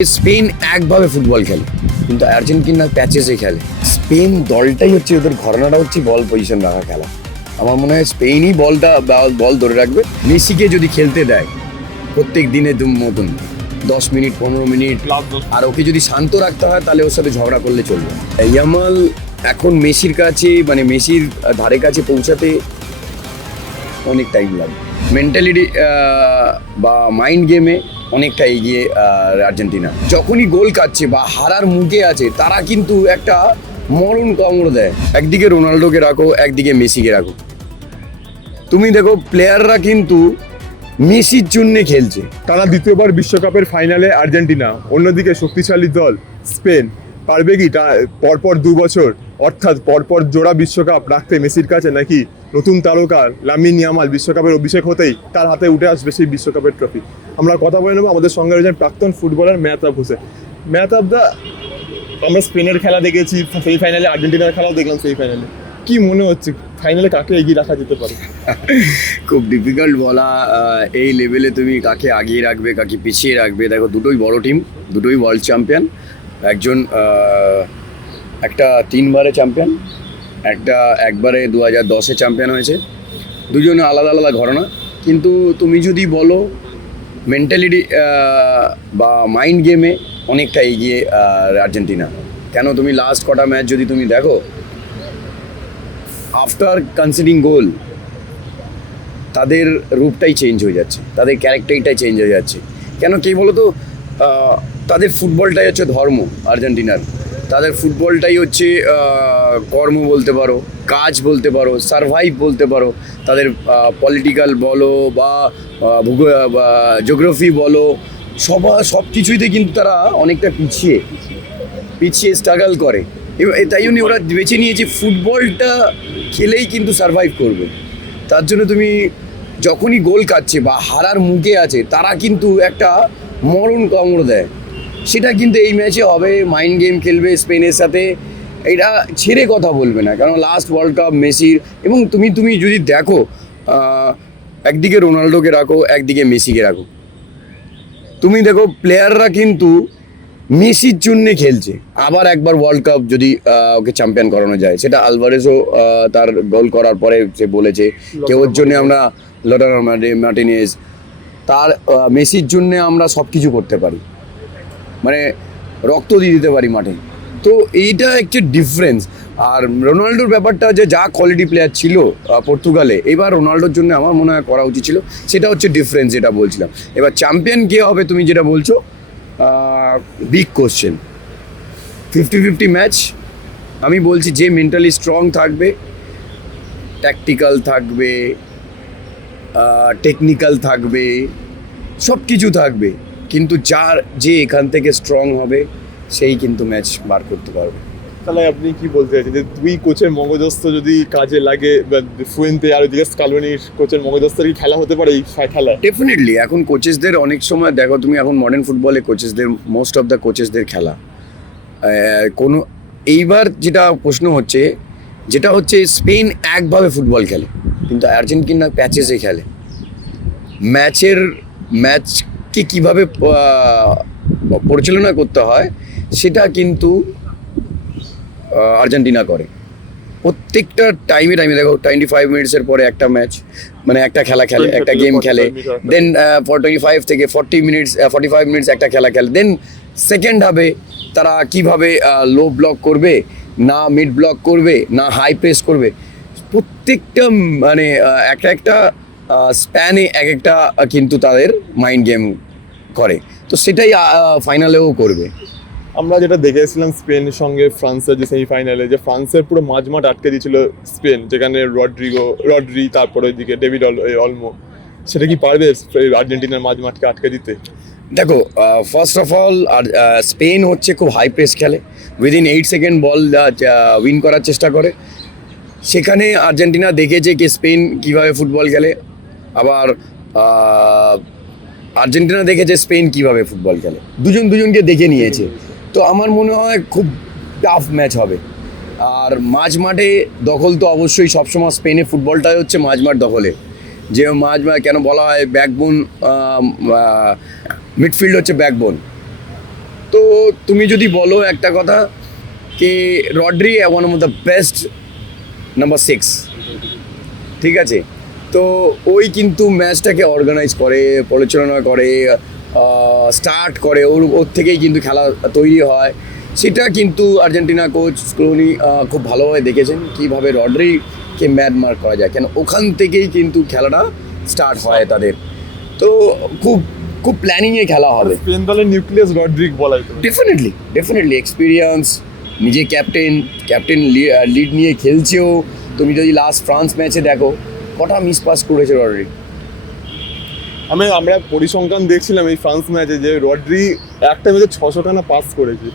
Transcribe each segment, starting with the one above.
Spain একভাবে football খেলে, কিন্তু আর্জেন্টিনা প্যাচেসে খেলে। স্পেন দলটাই হচ্ছে ওদের ঘরানাটা হচ্ছে বল পজিশন রাখা খেলা। আমার মনে হয় স্পেনই বল ধরে রাখবে। মেসিকে যদি খেলতে দেয় প্রত্যেক দিনের মতন 10 মিনিট 15 মিনিট, আর ওকে যদি শান্ত রাখতে হয় তাহলে ওর সাথে ঝগড়া করলে চলবে। ইয়ামাল এখন মেসির কাছে, মানে মেসির ধারে কাছে পৌঁছাতে অনেক টাইম লাগবে। মেন্টালিটি বা মাইন্ড গেমে অনেকটা এগিয়ে আর্জেন্টিনা। যখনই গোল কাটছে বা হারার মুখে আছে, তারা কিন্তু একটা মরণ কামড় দেয়। একদিকে রোনাল্ডোকে রাখো, একদিকে মেসিকে রাখো। তুমি দেখো প্লেয়াররা কিন্তু মেসির জন্যে খেলছে। টানা দ্বিতীয়বার বিশ্বকাপের ফাইনালে আর্জেন্টিনা, অন্যদিকে শক্তিশালী দল স্পেন। পারবে কি পরপর 2 বছর অর্থাৎ পরপর জোড়া বিশ্বকাপ রাখতে মেসির কাছে, নাকি নতুন তারকা লামিন ইয়ামাল বিশ্বকাপের অভিষেক হতেই তার হাতে উঠে আসবে সেই বিশ্বকাপের ট্রফি? আমরা কথা বলে নেবো আমাদের সঙ্গে রয়েছেন প্রাক্তন ফুটবলার মেহতাব হোসেন। মেহতাব দা, আমরা স্পেনের খেলা দেখেছি, সেই ফাইনালে আর্জেন্টিনার খেলাও দেখলাম। সেই ফাইনালে কি মনে হচ্ছে, ফাইনালে কাকে এগিয়ে রাখা যেতে পারে? খুব ডিফিকাল্ট বলা এই লেভেলে তুমি কাকে আগিয়ে রাখবে কাকে পিছিয়ে রাখবে। দেখো দুটোই বড় টিম, দুটোই ওয়ার্ল্ড চ্যাম্পিয়ন। একজন একটা 3বারে চ্যাম্পিয়ন, একটা একবারে 2010-এ চ্যাম্পিয়ন হয়েছে। দুজনে আলাদা আলাদা ঘটনা, কিন্তু তুমি যদি বলো মেন্টালিটি বা মাইন্ড গেমে অনেকটা এগিয়ে আর্জেন্টিনা। কেন, তুমি লাস্ট কটা ম্যাচ যদি তুমি দেখো, আফটার কনসিডিং গোল তাদের রূপটাই চেঞ্জ হয়ে যাচ্ছে, তাদের ক্যারেক্টারটাই চেঞ্জ হয়ে যাচ্ছে। কেন কি বলো তো, তাদের ফুটবলটাই হচ্ছে ধর্ম আর্জেন্টিনার। তাদের ফুটবলটাই হচ্ছে কর্ম বলতে পারো, কাজ বলতে পারো, সারভাইভ বলতে পারো। তাদের পলিটিক্যাল বলো বা জিওগ্রাফি বলো, সব কিছুইতে কিন্তু তারা অনেকটা পিছিয়ে স্ট্রাগল করে। তাই জন্য ওরা বেছে নিয়েছে ফুটবলটা খেলেই কিন্তু সারভাইভ করবে। তার জন্য তুমি যখনই গোল কাটছে বা হারার মুখে আছে, তারা কিন্তু একটা মরণ কামড় দেয়। সেটা কিন্তু এই ম্যাচে হবে। মাইন্ড গেম খেলবে স্পেনের সাথে, এটা ছেড়ে কথা বলবে না। কারণ লাস্ট ওয়ার্ল্ড কাপ মেসির, এবং তুমি যদি দেখো একদিকে রোনাল্ডোকে রাখো, একদিকে মেসিকে রাখো। তুমি দেখো প্লেয়াররা কিন্তু মেসির জন্যে খেলছে। আবার একবার ওয়ার্ল্ড কাপ যদি ওকে চ্যাম্পিয়ন করানো যায়, সেটা আলভারেজও তার গোল করার পরে সে বলেছে যে ওর জন্যে আমরা লটারো মার্টিনেজ, তার মেসির জন্যে আমরা সব কিছু করতে পারি, মানে রক্ত দিয়ে দিতে পারি মাঠে। তো এইটা একটি ডিফারেন্স। আর রোনাল্ডোর ব্যাপারটা যে যা কোয়ালিটি প্লেয়ার ছিল পর্তুগালে, এবার রোনাল্ডোর জন্য আমার মনে হয় করা উচিত ছিল। সেটা হচ্ছে ডিফারেন্স, যেটা বলছিলাম। এবার চ্যাম্পিয়ন কে হবে তুমি যেটা বলছো, বিগ কোশ্চেন। 50-50 ম্যাচ। আমি বলছি যে মেন্টালি স্ট্রং থাকবে, ট্যাকটিক্যাল থাকবে, টেকনিক্যাল থাকবে, সব কিছু থাকবে, কিন্তু যে এখান থেকে স্ট্রং হবে সেই কিন্তু ম্যাচ বার করতে পারবে। তাহলে আপনি কি বলতে চাইছেন যে দুই কোচের মগজস্ত যদি কাজে লাগে, ফুয়েন্তে আর ওইদিকে স্কালোনির কোচের মগজস্ত কি খেলা হতে পারে এই খেলা? ডেফিনেটলি। এখন কোচেসদের অনেক সময় দেখো তুমি, এখন মডার্ন ফুটবলে কোচেসদের, মোস্ট অফ দ্য কোচেসদের খেলা কোনো, এইবার যেটা প্রশ্ন হচ্ছে, যেটা হচ্ছে স্পেন একভাবে ফুটবল খেলে, কিন্তু আর্জেন্টিনা প্যাচেসে খেলে। ম্যাচকে কীভাবে পরিচালনা করতে হয় সেটা কিন্তু আর্জেন্টিনা করে। প্রত্যেকটা টাইমে দেখো 25 মিনিটসের পরে একটা ম্যাচ, মানে একটা খেলা খেলে, একটা গেম খেলে। দেন 25 থেকে 45 মিনিটস একটা খেলা খেলে। দেন সেকেন্ড হাফে তারা কিভাবে লো ব্লক করবে, না মিড ব্লক করবে, না হাই প্রেস করবে, প্রত্যেকটা মানে একটা স্প্যানে একটা কিন্তু তাদের মাইন্ড গেম করে। তো সেটাই ফাইনালেও করবে। আমরা যেটা দেখেছিলাম স্পেনের সঙ্গে ফ্রান্সের যে সেমিফাইনালে, যে ফ্রান্সের পুরো মাঝমাঠ আটকে দিয়েছিল স্পেন, যেখানে রড্রি, তারপরে ওইদিকে ডেভিড অলমো, সেটা কি পারবে আর্জেন্টিনার মাঝমাঠকে আটকে দিতে? দেখো, ফার্স্ট অফ অল স্পেন হচ্ছে খুব হাই প্রেস খেলে, উইদিন 8 সেকেন্ড বল উইন করার চেষ্টা করে। সেখানে আর্জেন্টিনা দেখেছে কি স্পেন কীভাবে ফুটবল খেলে, আবার আর্জেন্টিনা দেখেছে স্পেন কীভাবে ফুটবল খেলে, দুজনকে দেখে নিয়েছে। তো আমার মনে হয় খুব টাফ ম্যাচ হবে। আর মাঝমাঠে দখল তো অবশ্যই সবসময় স্পেনের ফুটবলটাই হচ্ছে মাঝমাঠ দখলে। যে মাঝমাঠ কেন বলা হয় ব্যাকবোন, মিডফিল্ড হচ্ছে ব্যাকবোন, তুমি যদি বলো একটা কথা কে Rodri one of the best number 6, ঠিক আছে, তো ওই কিন্তু ম্যাচটাকে অর্গানাইজ করে, পরিচালনা করে, স্টার্ট করে, ওর থেকেই কিন্তু খেলা তৈরি হয়। সেটা কিন্তু আর্জেন্টিনা কোচ স্ক্লোনি খুব ভালোভাবে দেখেছেন কীভাবে রড্রিকে ম্যাড মার্ক করা যায়, কেন ওখান থেকেই কিন্তু খেলাটা স্টার্ট হয় তাদের। তো খুব খুব প্ল্যানিংয়ে খেলা হবে। স্পেন দলের নিউক্লিয়াস রড্রিক বলাই তো। ডেফিনেটলি এক্সপিরিয়েন্স, নিজে ক্যাপ্টেন লিড নিয়ে খেলছেও। তুমি যদি লাস্ট ফ্রান্স ম্যাচে দেখো কটা মিস পাস করেছে রড্রি। আমরা পরিসংখ্যান দেখছিলাম এই ফ্রান্স ম্যাচে যে রড্রি একটা ম্যাচে 600 খানা পাস করেছে।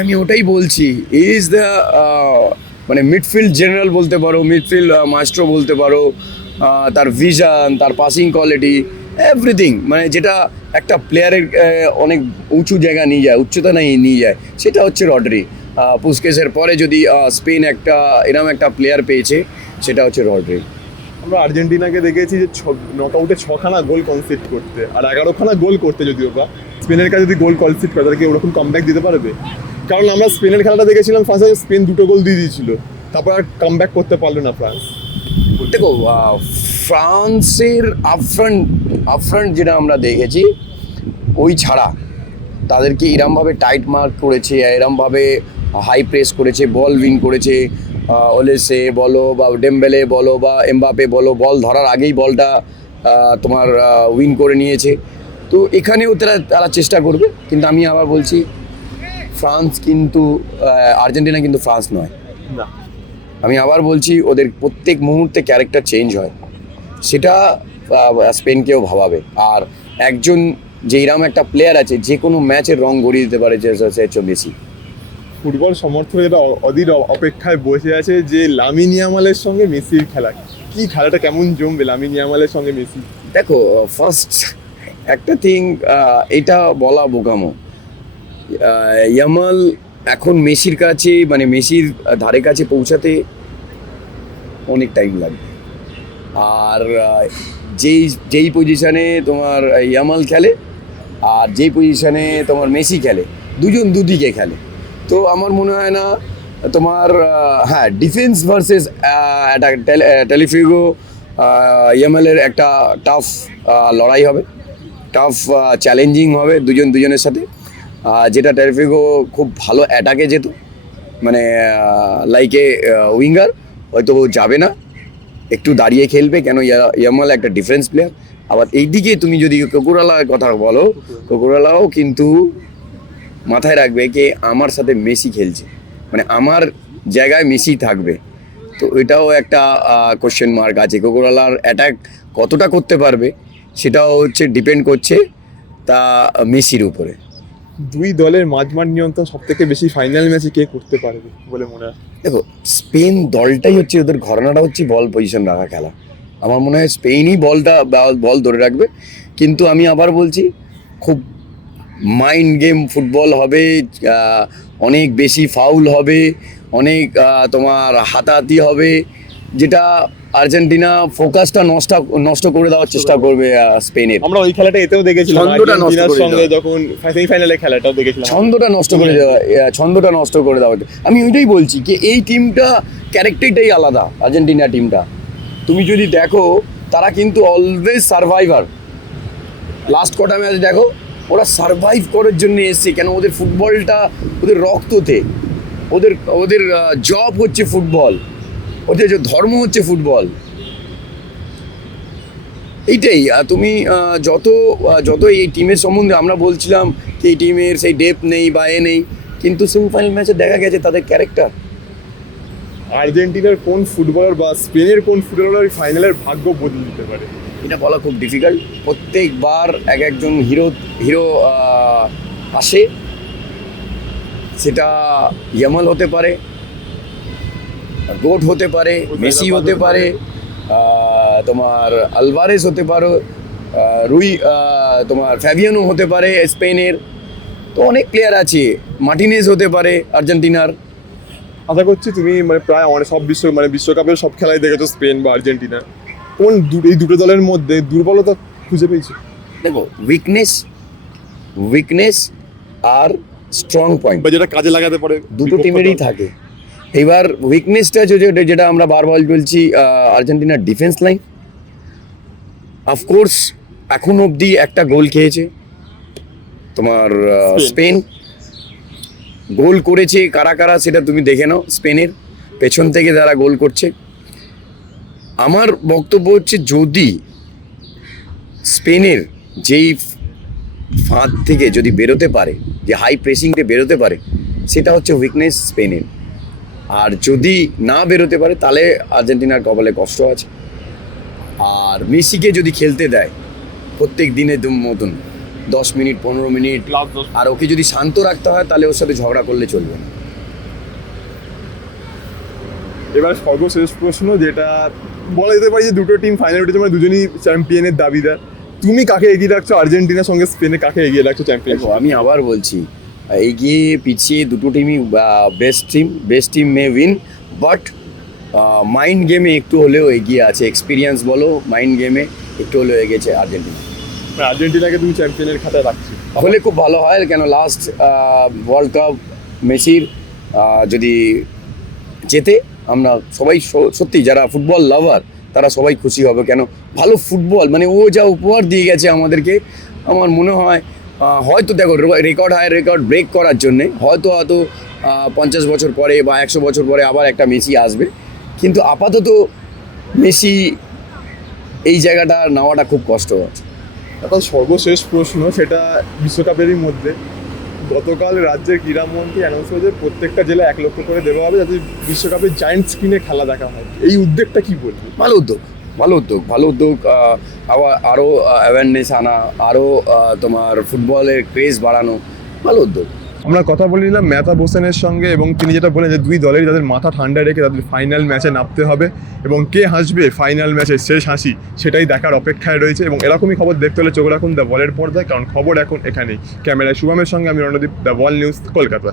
আমি ওটাই বলছি, ইজ দ্য মানে মিডফিল্ড জেনারেল বলতে পারো, মিডফিল্ড মাস্টার বলতে পারো। তার ভিশন, তার পাসিং কোয়ালিটি, এভরিথিং, মানে যেটা একটা প্লেয়ারের অনেক উঁচু জায়গা নিয়ে যায়, উচ্চতা নিয়ে যায়, সেটা হচ্ছে রড্রি। পুস্কেসের পরে যদি স্পেন এরকম একটা প্লেয়ার পেয়েছে, সেটা হচ্ছে রড্রি। আমরা আর্জেন্টিনাকে দেখেছি যে নকআউটে 6খানা গোল কনসিড করতে, আর 11খানা গোল করতে, যদিও বা স্পেনের কাছে যদি গোল কনসিড করে তাদেরকে ওরকম কামব্যাক দিতে পারবে? কারণ আমরা স্পেনের খেলাটা দেখেছিলাম, ফার্স্টে স্পেন 2টো গোল দিয়ে দিয়েছিল, তারপর আর কামব্যাক করতে পারলো না ফ্রান্স। দেখো ফ্রান্সের আপফ্রন্ট যেটা আমরা দেখেছি, ওই ছাড়া তাদেরকে এরমভাবে টাইট মার্ক করেছে, এরমভাবে হাই প্রেস করেছে, বল উইন করেছে। ওলেসে বলো বা ডেম্বেলে বলো বা এমবাপে বলো, বল ধরার আগেই বলটা তোমার উইন করে নিয়েছে। তো এখানেও তারা চেষ্টা করবে, কিন্তু আমি আবার বলছি ফ্রান্স কিন্তু আর্জেন্টিনা কিন্তু ফ্রান্স নয়। না, আমি আবার বলছি ওদের প্রত্যেক মুহূর্তে ক্যারেক্টার চেঞ্জ হয়, সেটা স্পেনকেও ভাবাবে। আর একজন যে এরকম একটা প্লেয়ার আছে যে কোনো ম্যাচের রং গড়িয়ে দিতে পারে, যে হচ্ছে মেসি। ফুটবল সমর্থকরা অধীর অপেক্ষায় বসে আছে যে লামিন ইয়ামালের সঙ্গে মেসির খেলা, কি খেলাটা কেমন জমবে লামিন ইয়ামালের সঙ্গে মেসি। দেখো ফার্স্ট একটা থিং, এটা বলা বোকামো, ইয়ামাল এখন মেসির কাছে, মানে মেসির ধারে কাছে পৌঁছাতে অনেক টাইম লাগবে। আর যেই পজিশানে তোমার ইয়ামাল খেলে আর যেই পজিশানে তোমার মেসি খেলে, দুজন দুদিকে খেলে। তো আমার মনে হয় না তোমার হ্যাঁ ডিফেন্স ভার্সেস টেলিফিগো ইয়ামালের একটা টাফ লড়াই হবে, টাফ চ্যালেঞ্জিং হবে দুজনের সাথে। যেটা টেলিফিগো খুব ভালো অ্যাটাকে যেত, মানে লাইকে উইঙ্গার, হয়তো যাবে না, একটু দাঁড়িয়ে খেলবে, কেন ইয়ামাল একটা ডিফেন্স প্লেয়ার। আবার এইদিকে তুমি যদি কুকুরালার কথা বলো, কুকুরালাও কিন্তু মাথায় রাখবে যে আমার সাথে মেসি খেলছে, মানে আমার জায়গায় মেসি থাকবে। তো এটাও একটা কোশ্চেন মার্ক আছে। কুকুরালার অ্যাটাক কতটা করতে পারবে সেটাও হচ্ছে ডিপেন্ড করছে তা মেসির উপরে। দুই দলের মাঝমাঠ নিয়ন্ত্রণ সব থেকে বেশি ফাইনাল ম্যাচে কে করতে পারবে বলে মনে হয়? দেখো স্পেন দলটাই হচ্ছে, ওদের ঘরানাটা হচ্ছে বল পজিশন রাখা খেলা। আমার মনে হয় স্পেনই বল ধরে রাখবে, কিন্তু আমি আবার বলছি খুব মাইন্ড গেম ফুটবল হবে, অনেক বেশি ফাউল হবে, অনেক তোমার হাতাহাতি হবে, যেটা আর্জেন্টিনা ফোকাসটা নষ্ট করে দেওয়ার চেষ্টা করবে স্পেনের। আমরা ওই খেলাটা এতেও দেখেছিলাম, ছন্দটা নষ্ট আর্জেন্টিনার করে সঙ্গে যখন সেমিফাইনালে খেলাটাও দেখেছিলাম, ছন্দটা নষ্ট করে দেওয়া। আমি ওইটাই বলছি যে এই টিমটা ক্যারেক্টারটাই আলাদা, আর্জেন্টিনা টিমটা। তুমি যদি দেখো তারা কিন্তু অলওয়েজ সার্ভাইভার। লাস্ট কটা ম্যাচ দেখো, ওরা সার্ভাইভ করার জন্য এসছে, কেন ওদের ফুটবলটা ওদের রক্ততে, ওদের জব হচ্ছে ফুটবল, ওদের যে ধর্ম হচ্ছে ফুটবল। এইটাই তুমি যত এই টিমের সম্বন্ধে আমরা বলছিলাম যে এই টিমের সেই ডেপথ নেই বা নেই, কিন্তু সেমিফাইনাল ম্যাচে দেখা গেছে তাদের ক্যারেক্টার। আর্জেন্টিনার কোন ফুটবলার বা স্পেনের কোন ফুটবলার ফাইনালের ভাগ্য বদলে দিতে পারে? এটা বলা খুব ডিফিকাল্ট। প্রত্যেকবার একজন হিরো আসে, সেটা ইয়ামাল হতে পারে, গোট হতে পারে, মেসি হতে পারে, তোমার আলভারেস হতে পারো, তোমার ফ্যাবিয়ানো হতে পারে স্পেনের। তো অনেক প্লেয়ার আছে, মার্টিনেজ হতে পারে আর্জেন্টিনার। আশা করছি তুমি মানে প্রায় অনেক বিশ্বকাপের সব খেলাই দেখেছো স্পেন বা আর্জেন্টিনা, কোন এই দুটো দলের মধ্যে দুর্বলতা খুঁজে পেয়েছো? দেখো উইকনেস আর স্ট্রং পয়েন্ট বা যেটা কাজে লাগাতে পারে দুটো বিপক্ষ টিমেরই দল। থাকে। এবার উইকনেসটা যেটা আমরা বারবার বলছি, আর্জেন্টিনার ডিফেন্স লাইন। অফকোর্স এখন অবধি একটা গোল খেয়েছে তোমার স্পেন। গোল করেছে কারা কারা সেটা তুমি দেখে নাও, স্পেনের পেছন থেকে যারা গোল করছে। আমার বক্তব্য হচ্ছে যদি স্পেনের যেই ফাঁদ থেকে যদি বেরোতে পারে, যে হাই প্রেসিংতে বেরোতে পারে, সেটা হচ্ছে উইকনেস স্পেনের। আর যদি না বেরোতে পারে তাহলে আর্জেন্টিনার কপালে কষ্ট আছে। আর মেসিকে যদি খেলতে দেয় প্রত্যেক দিনের মতন 10 মিনিট 15 মিনিট, Last 10 আর ওকে যদি শান্ত রাখতে হয় তাহলে ওর সাথে ঝগড়া করলে চলবে না। এবার সর্বশেষ প্রশ্ন, যেটা বলা যেতে পারে যে দুটো টিম ফাইনাল উঠেছে, মানে দুজনই চ্যাম্পিয়নের দাবিদার। তুমি কাকে এগিয়ে রাখছো আর্জেন্টিনার সঙ্গে স্পেনে, কাকে এগিয়ে রাখছো চ্যাম্পিয়ন? দেখো, আমি আবার বলছি, এগিয়ে পিছিয়ে দুটো টিমই best team may win, but mind গেমে একটু হলেও এগিয়ে আছে। এক্সপিরিয়েন্স বলো, মাইন্ড গেমে একটু হলেও এগিয়েছে আর্জেন্টিনা। মানে আর্জেন্টিনাকে তুমি চ্যাম্পিয়নের খাতায় রাখছো? হলে খুব ভালো হয়, কেন লাস্ট ওয়ার্ল্ড কাপ মেসির যদি জেতে, আমরা সবাই সত্যি যারা ফুটবল লাভার তারা সবাই খুশি হবে। কেন ভালো ফুটবল, মানে ও যা উপহার দিয়ে গেছে আমাদেরকে, আমার মনে হয় হয়তো দেখো রেকর্ড ব্রেক করার জন্যে হয়তো 50 বছর পরে বা 100 বছর পরে আবার একটা মেসি আসবে, কিন্তু আপাতত মেসি এই জায়গাটা নেওয়াটা খুব কষ্ট আছে। এখন সর্বশেষ প্রশ্ন, সেটা বিশ্বকাপেরই মধ্যে। গতকাল রাজ্যের ক্রীড়ামন্ত্রী অ্যানাউন্স করেছে প্রত্যেকটা জেলায় 1 লক্ষ করে দেওয়া হবে যাতে বিশ্বকাপের জায়ান্ট স্ক্রিনে খেলা দেখা হয়। এই উদ্যোগটা কি বলবো? ভালো উদ্যোগ। আবার আরও অ্যাওয়ারনেস আনা, আরও তোমার ফুটবলের ক্রেজ বাড়ানো, ভালো উদ্যোগ। আমরা কথা বলে নিলাম মেহতাব হোসেনের সঙ্গে, এবং তিনি যেটা বলেন যে দুই দলেরই তাদের মাথা ঠান্ডা রেখে তাদের ফাইনাল ম্যাচে নামতে হবে, এবং কে হাসবে ফাইনাল ম্যাচে শেষ হাসি সেটাই দেখার অপেক্ষায় রয়েছে। এবং এরকমই খবর দেখতে হলে চোখ রাখুন দ্য ওয়ালের পর্দায়, কারণ খবর এখন এখানেই। ক্যামেরায় শুভমের সঙ্গে আমি Randeep, The Wall News, Kolkata.